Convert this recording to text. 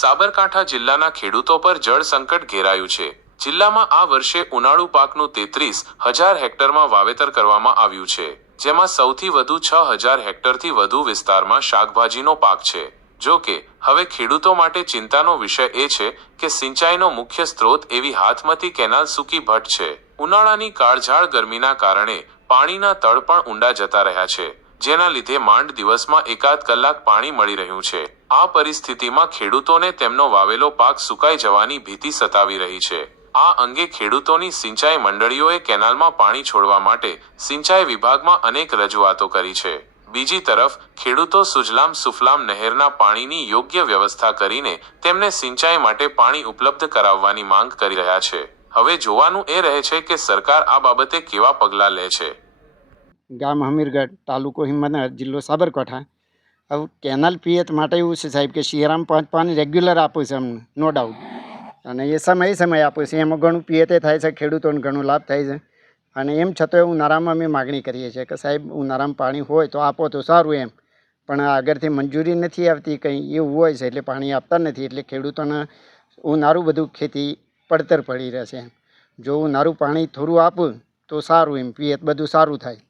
સાબરકાંઠા જિલ્લાના ખેડૂતો પર જળ સંકટ ઘેરાયું છે। જિલ્લામાં આ વર્ષે ઉનાળુ પાકનું 33,000 હેક્ટરમાં વાવેતર કરવામાં આવ્યું છે, જેમાં સૌથી વધુ 6,000 હેક્ટરથી વધુ વિસ્તારમાં શાકભાજીનો પાક છે। જો કે હવે ખેડૂતો માટે ચિંતાનો વિષય એ છે કે સિંચાઈનો મુખ્ય સ્ત્રોત એવી હાથમતી કેનાલ સૂકી ભટ્ટ છે। ઉનાળાની કાળઝાળ ગરમીના કારણે પાણીના તળ પણ ઊંડા જતા રહ્યા છે, જેના લીધે માંડ દિવસમાં એકાદ કલાક પાણી મળી રહ્યું છે। આ પરિસ્થિતિમાં ખેડૂતોને તેમનો વાવેલો પાક સુકાઈ જવાની ભીતિ સતાવી રહી છે। આ અંગે ખેડૂતોની સિંચાઈ મંડળીઓએ કેનાલમાં પાણી છોડવા માટે સિંચાઈ વિભાગમાં અનેક રજૂઆતો કરી છે। બીજી તરફ ખેડૂતો સુજલામ સુફલામ નહેરના પાણીની યોગ્ય વ્યવસ્થા કરીને તેમને સિંચાઈ માટે પાણી ઉપલબ્ધ કરાવવાની માંગ કરી રહ્યા છે। હવે જોવાનું એ રહે છે કે સરકાર આ બાબતે કેવા પગલાં લે છે। ગામ હમીરગઢ, તાલુકો હિંમતનગર, જિલ્લો સાબરકાંઠા। હવે કેનાલ પિયત માટે એવું છે સાહેબ કે શિયાળામાં પાણી રેગ્યુલર આપે છે અમને, નો ડાઉટ, અને એ સમય આપે છે, એમાં ઘણું પિયતે થાય છે, ખેડૂતોને ઘણો લાભ થાય છે। અને એમ છતાં ઉનાળામાં અમે માગણી કરીએ છીએ કે સાહેબ ઉનાળામાં પાણી હોય તો આપો તો સારું એમ, પણ આગળથી મંજૂરી નથી આવતી, કંઈ એવું હોય છે એટલે પાણી આપતા નથી, એટલે ખેડૂતોને ઉનાળું બધું ખેતી પડતર પડી રહેશે। જો ઉનાળું પાણી થોડું આપું તો સારું, એમ પિયત બધું સારું થાય।